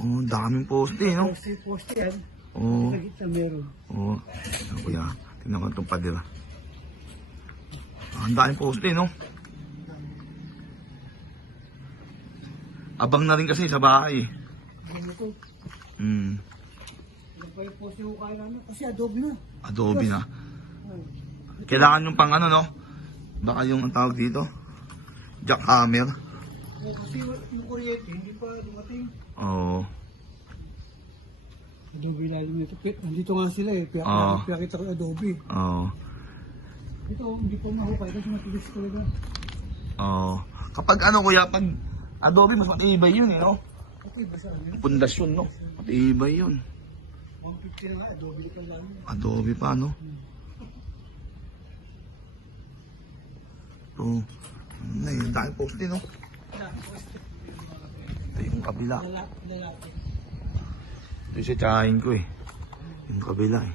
Oh, daming poste, no? Poste yan. Oo. Sa gitna meron. Oo. Kuya, tingnan ko itong pader. Ang daming poste, no? Abang na rin kasi sa bahay. Ganito. Ano pa yung poste ko kaya namin? Kasi adobe na. Adobe na. Kailangan yung pang ano, no? Baka yung ang tawag dito. Jackhammer. Kasi yung kuryente, hindi pa dumating. Oo. Adobe lalim nito. Nandito nga sila eh. Pinakita ko adobe. Oo. Ito, hindi pa mahukay kasi matigas talaga. Oo. Kapag ano kuya, pag adobe, mas matibay yun eh, no? Okay, basta ano? Pundasyon, no? Matibay yun. 150 na nga, adobe pa lang. Adobe pa, no? Oo. Ay, dahil poste, no? Ito yung kabila. Lalaki. Ito yung sitsahin ko eh. Yung kabila eh.